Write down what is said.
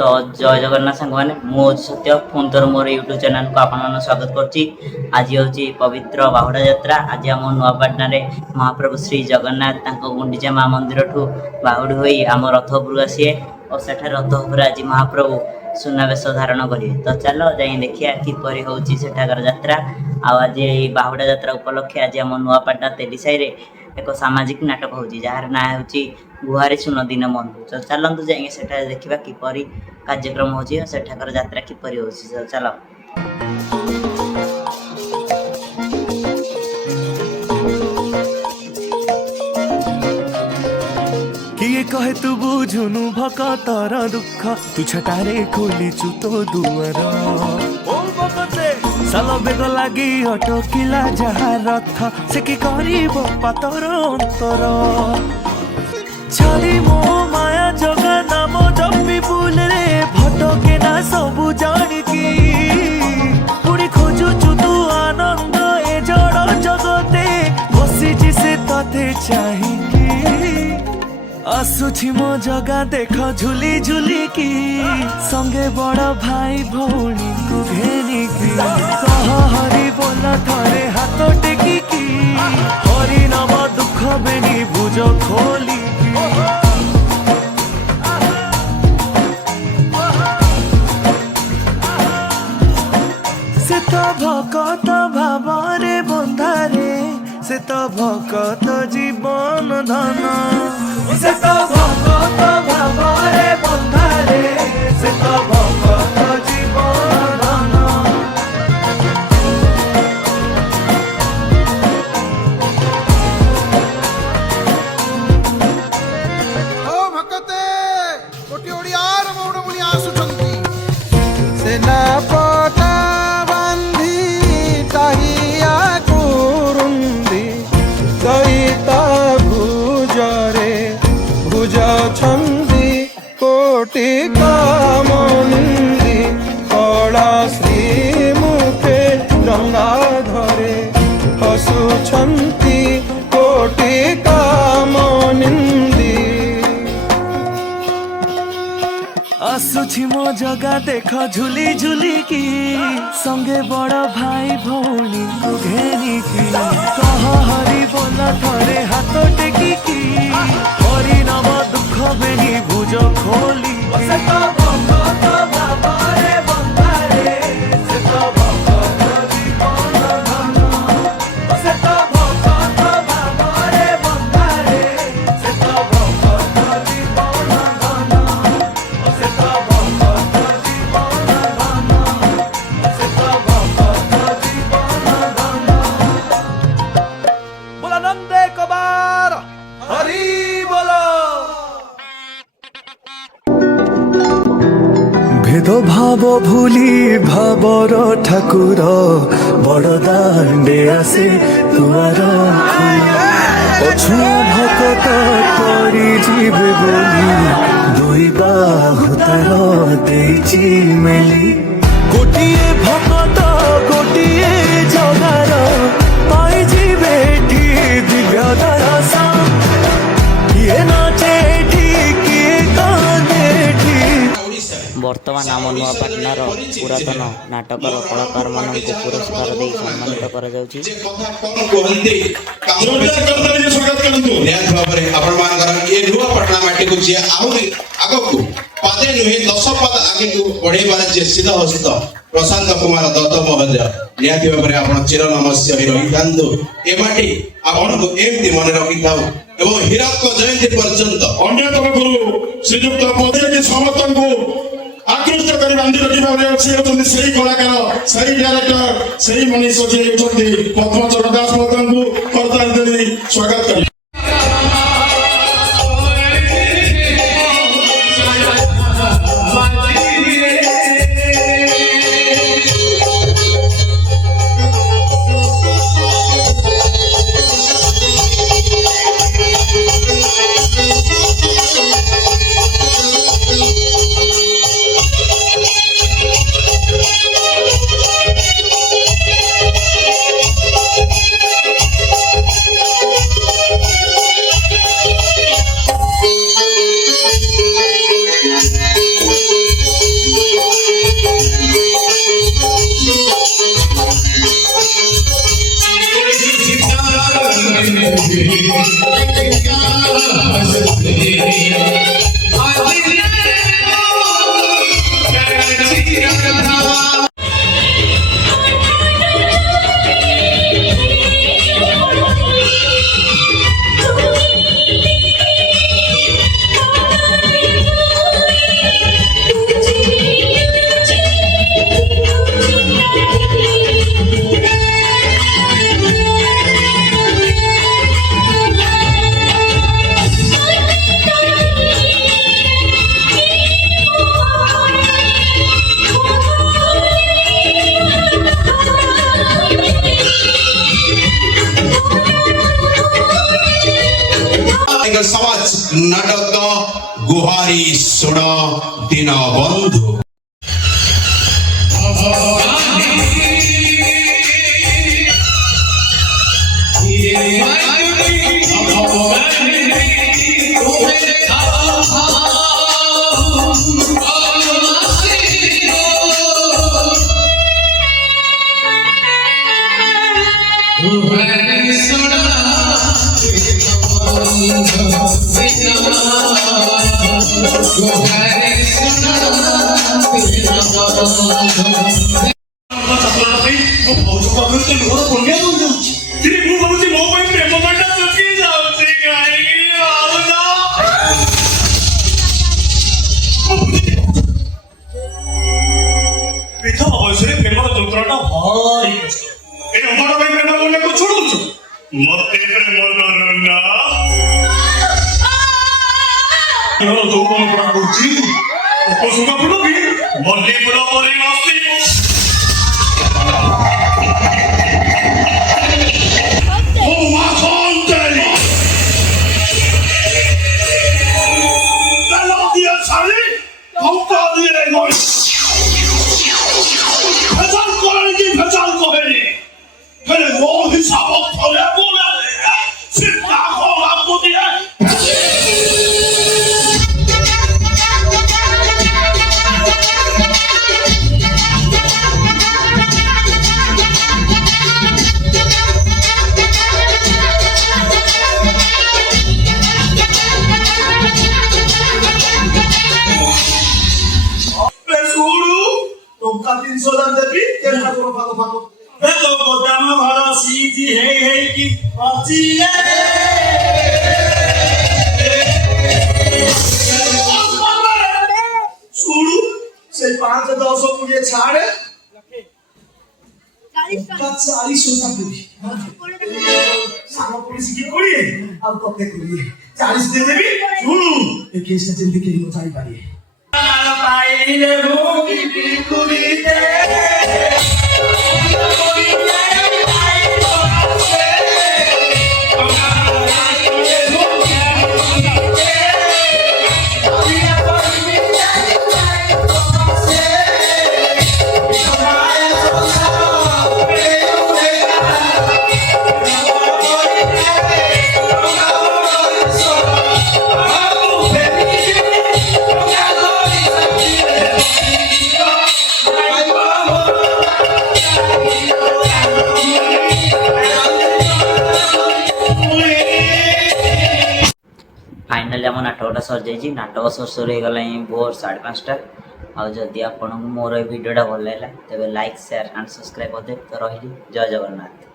तो जय जगन्नाथ सांग मैंने मुझे सत्य पुणी थोर मोर यूट्यूब चैनल को आपण स्वागत करुच्ची। आज हूँ पवित्र बाहुड़ा यात्रा। आज आम नुआपाटना महाप्रभु श्री जगन्नाथ गुंडीचा माँ मंदिर ठू बाहुड़ी हो आम रथ उपरू आसीए और सेठ रथ उपर आज महाप्रभु सुनावेश धारण करेंगे। तो चलो जाई देखिया किपरि होउची सेठाकर यात्रा। आज बाहुड़ा यात्रा उपलक्षे आज आम नुआपाटना तेलीसाई एक सामाजिक नाटक होची जार ना होची गुहारी सुन दिन मन। तो चलतु जाए सेठा देखा किपरि कार्यक्रम होची सेठाकर यात्रा किपरि होची। तो चलो किए कहे तू बुझुनु भकतर दुख तू छटारे खोलिचु तो दुआर साल बेग लगी अटकिला जहा रथ से कि करिब पातर अंतर छाड़ी मो माया जगा नाम जपी बुल रे भटके ना सबु जानिकी पुणी खोजुचु तू आनंद ए जड़ जगते बसीची से तते चाहिकी आसुछि मो जगा देख झुली झुली की संगे बड़ भाई भौणी को घेनी की कह हरि बोला थरे हाथ टेकी की हरि नाम दुख बेनी भुज खोली से तो भकत भावरे बंधारे से तो भकत जीवन धन से तो भकत भावरे बंधारे से तो भकत जीवन धन ओ भकते कोटी ओडियार मौड़ मुनि आसुचंती सेना पटा बांधी टाहिया कुरुंदी दईता भुजरे भुज छंदी कोटि कामनिंदी कला श्री मुखे रंगा धरे हसुछंती कोटि कामनिंदी आसुछि मो जगा देख झुली झुली की संगे बड़ भाई भौणी को घेनी की कह हरि बोला थरे हाथ टेकी की हरि नाम दुख बेनी भुज खोली भेद भाव भूली भावर ठाकुर बड़ दांडे आसे तुआर पछुआ भकत परी जीवे बोली दुई बाहु तार देइची मेली गोटिए भकत गोटिए जगार पाई जीवे ठी दिव्य दर्शन किए नाचे ठी किए कांदे ठी। बर्तमान आम नुआपाटनार पुरातन नाटकर कलाकार मान पुरस्कार दे सम्मानित कर पादे नुहे 10 पद आगे को बढ़ेबार जे सिद्ध हस्त प्रशांत कुमार दत्त महोदय निहाती भाବରେ आपण चिर नमस्य रहितांतु ए माटी आपण को एमती मन रखिथाउ एवं हिरक जयंती पर्यंत अन्यतम गुरु श्रीयुक्त पदे समस्त को आकृष्ट कर बांधी रखिबारे अछि अछन सेही कलाकार सेही डायरेक्टर सेही मनीष जे अछन पद्मचरण दास महोदय को करताल देली स्वागत करी। ଭାଇ ଶୁଣ ଦିନ ବନ୍ଧୁ। ବିଧବା ବୟସରେ ପ୍ରେମର ଯନ୍ତ୍ରଣା ଭାରି କଷ୍ଟ। ଏଟା ବଡ ଭାଇ ପ୍ରେମ କରିବାକୁ ଛୋଡୁଛୁ ମତେ ପ୍ରେମ କରୁନା। ଯୌବନ ପରା କରୁଛି ଉପସୁଖ ଫୁଲ ବି ମଲ୍ଲି ଫୁଲ ପରି ନସିବ। ଓ ମା ସନ୍ତାନୀ ଚାଲ ଦିଅ ଛାଡ଼ି ଧୋକା দিয়ে নয় ভেজাল করেন কি ভেজাল করেনি ফেলে ও হিসাব ফলে বলে চিন্তা করা বুঝিয়ে ଟଙ୍କା 300 ଦେବି କେନ୍ତା କର ଭାଗ ଭାଗ ଏ ତ ଗୋଦାମ ଘର ସିଜି ହେଇକି ଅଛି ଶୁଣୁ ସେଇ 5 10 20 ଛାଡେ 40 ଦେବି ସାଙ୍ଗ ପୋଲିସ କି କୋଡ଼ିଏ ଆଉ ତତେ କୋଡ଼ିଏ 40 ଦେବି ଶୁଣୁ ଏ କେସଟା ଯେମିତି କେହି ନ ଜାଣିପାରିବେ ପାଇଲେ ଭୂମି ବିକୁରିତେ फाइनाली आम नाटकटा सर जाइए नाटक सर गला भोर 5:30 आदि आपको मोर भिडियोटा भल लगा तेज लाइक शेयर एंड सब्सक्राइब करदे तो रही जय जगन्नाथ।